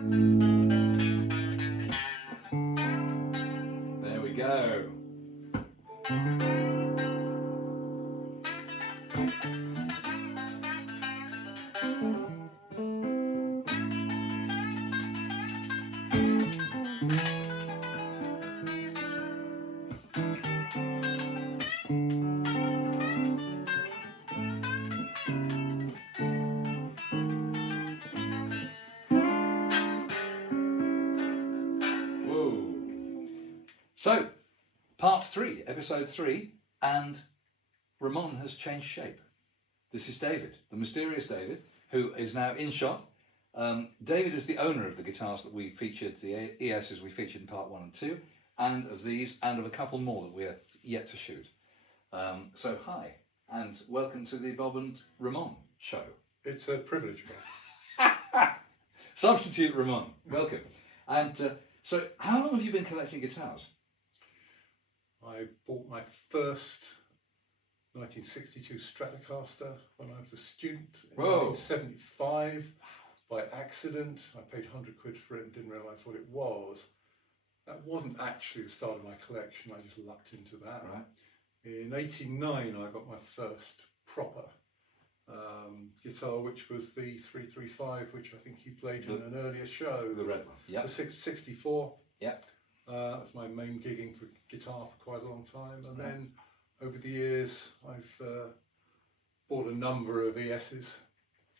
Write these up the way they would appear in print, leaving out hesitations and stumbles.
There we go. Whoa. So, part 3, episode 3, and Ramon has changed shape. This is David, the mysterious David, who is now in shot. David is the owner of the guitars that we featured, the ESs we featured in part 1 and 2, and of these, and of a couple more that we're yet to shoot. So hi, and welcome to the Bob and Ramon show. It's a privilege, Bob. Substitute Ramon, welcome. And so how long have you been collecting guitars? I bought my first 1962 Stratocaster when I was a student in Whoa. 1975 by accident. I paid 100 quid for it and didn't realise what it was. That wasn't actually the start of my collection, I just lucked into that. Right. In 89 I got my first proper guitar, which was the 335, which I think you played in an earlier show. The red one, yeah. The 64. Yeah. That was my main gigging for guitar for quite a long time, and then over the years I've bought a number of ESs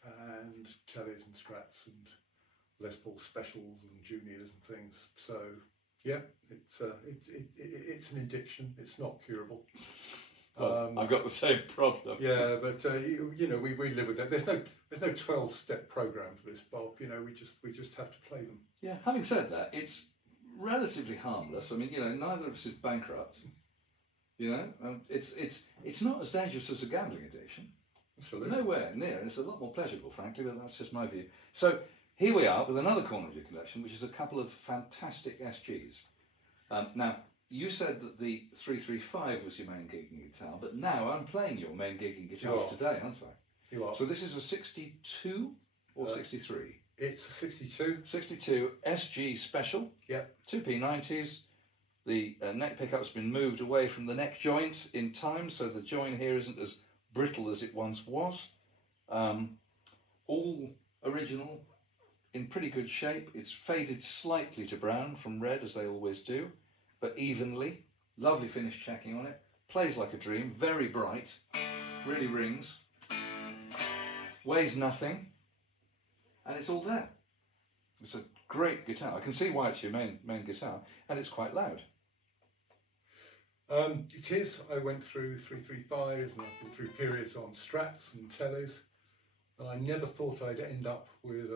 and Tellys and Strats and Les Paul specials and juniors and things. So yeah, it's an addiction. It's not curable. Well, I've got the same problem. Yeah, but you know, we live with that. There's no 12-step program for this, Bob. You know, we just have to play them. Yeah. Having said that, it's relatively harmless. I mean, you know, neither of us is bankrupt. You know, it's not as dangerous as a gambling addiction. Absolutely. Nowhere near, and it's a lot more pleasurable, frankly. But that's just my view. So here we are with another corner of your collection, which is a couple of fantastic SGs. Now, you said that the 335 was your main gigging guitar, but now I'm playing your main gigging guitar today, aren't I? You are. So this is a 62 or 63? It's a 62. 62 SG Special. Yep. 2P90s. The neck pickup's been moved away from the neck joint in time, so the join here isn't as brittle as it once was. All original, in pretty good shape. It's faded slightly to brown from red, as they always do, but evenly. Lovely finish checking on it. Plays like a dream, very bright, really rings. Weighs nothing, and it's all there. It's a great guitar. I can see why it's your main guitar, and it's quite loud. It is. I went through 335s and I've been through periods on Strats and Tellys, and I never thought I'd end up with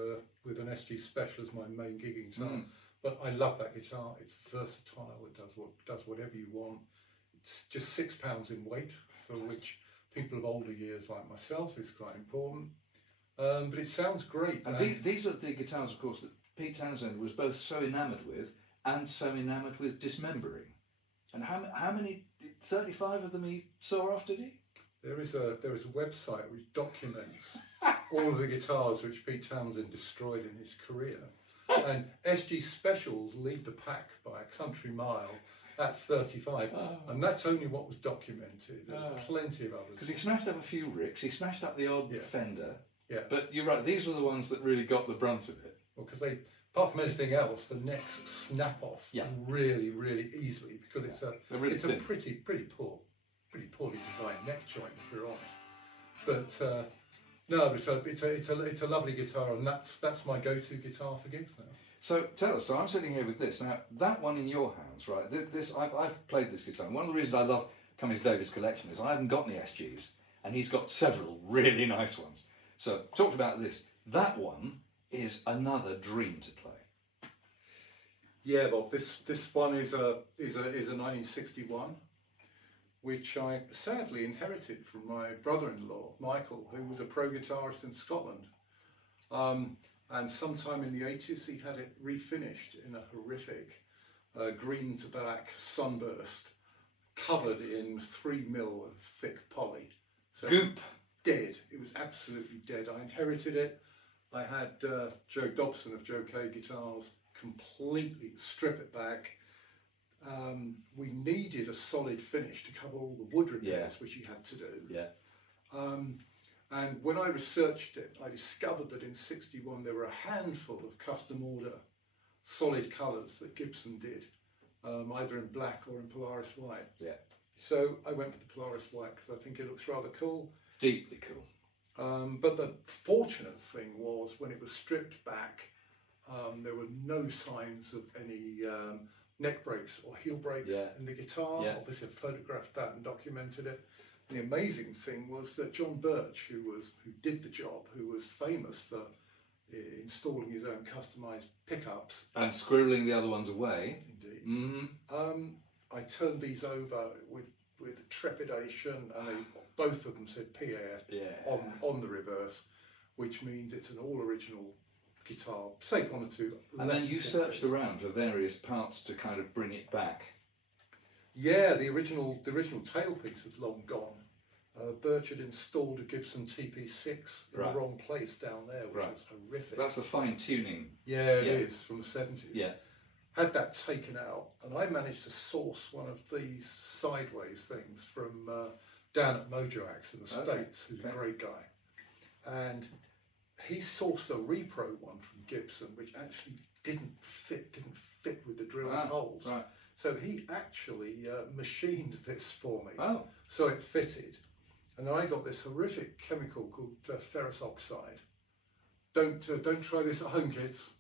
an SG Special as my main gigging guitar. But I love that guitar. It's versatile. It does whatever you want. It's just £6 in weight, for which people of older years like myself is quite important. But it sounds great. And these are the guitars, of course, that Pete Townshend was both so enamoured with and so enamoured with dismembering. And how many? 35 of them he saw off, did he? There is a website which documents all of the guitars which Pete Townshend destroyed in his career. And SG Specials lead the pack by a country mile at 35, and that's only what was documented. Plenty of others. Because he smashed up a few ricks, he smashed up the odd Fender. Yeah. But you're right, these were the ones that really got the brunt of it. Well, because they, apart from anything else, the necks snap off really, really easily, because it's a pretty poorly designed neck joint, if you're honest. But no, it's a lovely guitar, and that's my go-to guitar for gigs now. So tell us. So I'm sitting here with this now. That one in your hands, right? I've played this guitar. And one of the reasons I love coming to David's collection is I haven't got any SGs, and he's got several really nice ones. So talked about this. That one is another dream to play. Yeah, Bob. This one is a 1961. Which I sadly inherited from my brother-in-law, Michael, who was a pro guitarist in Scotland. And sometime in the 80s, he had it refinished in a horrific green to black sunburst, covered in 3mm of thick poly. So Goop. Dead. It was absolutely dead. I inherited it. I had Joe Dobson of Joe K Guitars completely strip it back. We needed a solid finish to cover all the wood repairs, which he had to do. Yeah. And when I researched it, I discovered that in '61 there were a handful of custom order solid colours that Gibson did, either in black or in Polaris white. Yeah. So I went for the Polaris white because I think it looks rather cool. Deeply cool. But the fortunate thing was when it was stripped back, there were no signs of any neck breaks or heel breaks in the guitar. Yeah. Obviously I photographed that and documented it. The amazing thing was that John Birch, who did the job, who was famous for installing his own customised pickups and squirreling the other ones away. Indeed. Mm-hmm. I turned these over with trepidation, and both of them said PAF on the reverse, which means it's an all original guitar, save one or two. And then you searched around for various parts to kind of bring it back. Yeah, the original tailpiece had long gone. Birch had installed a Gibson TP6 in the wrong place down there, which was horrific. That's the fine tuning. Yeah, it is, from the 70s. Yeah. Had that taken out, and I managed to source one of these sideways things from Dan at Mojo Axe in the States, who's a great guy. And he sourced a repro one from Gibson, which actually didn't fit with the drilled holes. Right. So he actually machined this for me. Oh. So it fitted. And then I got this horrific chemical called ferrous oxide. Don't try this at home, kids.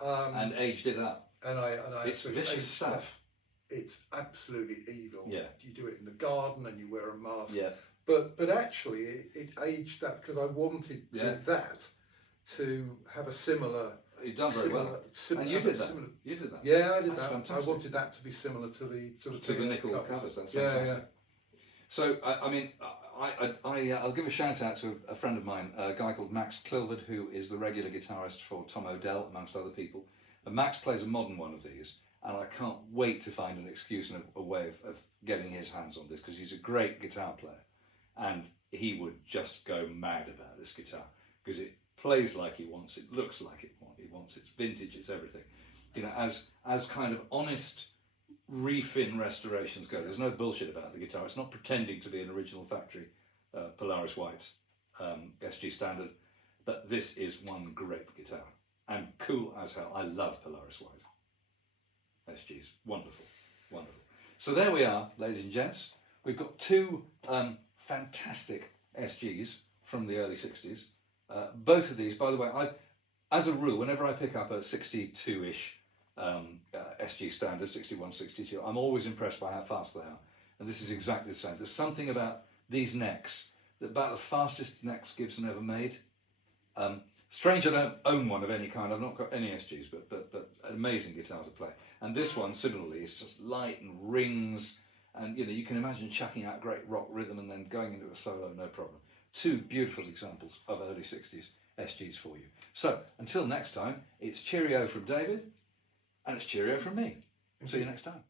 And aged it up. And I it's vicious stuff. It's absolutely evil. Yeah. You do it in the garden and you wear a mask. Yeah. But actually it aged that because I wanted that to have a similar. You've done very well. And you did that. You did that. Yeah, I did That's that. fantastic. I wanted that to be similar to the nickel covers. That's fantastic. Yeah. So I mean, I'll give a shout out to a friend of mine, a guy called Max Clilvard, who is the regular guitarist for Tom Odell, amongst other people. And Max plays a modern one of these, and I can't wait to find an excuse and a way of getting his hands on this, because he's a great guitar player, and he would just go mad about this guitar because it plays like he wants, it looks like he wants, it's vintage, it's everything. You know, as kind of honest refin restorations go, there's no bullshit about the guitar. It's not pretending to be an original factory Polaris White SG standard, but this is one great guitar and cool as hell. I love Polaris White SGs. Wonderful, wonderful. So there we are, ladies and gents. We've got two fantastic SGs from the early 60s. Both of these, by the way, as a rule, whenever I pick up a 62-ish SG standard, 61, 62, I'm always impressed by how fast they are. And this is exactly the same. There's something about these necks, about the fastest necks Gibson ever made. Strange I don't own one of any kind. I've not got any SGs, but amazing guitar to play. And this one, similarly, is just light and rings. And you know, you can imagine chucking out great rock rhythm and then going into a solo, no problem. Two beautiful examples of early 60s SGs for you. So, until next time, it's cheerio from David, and it's cheerio from me. See you next time.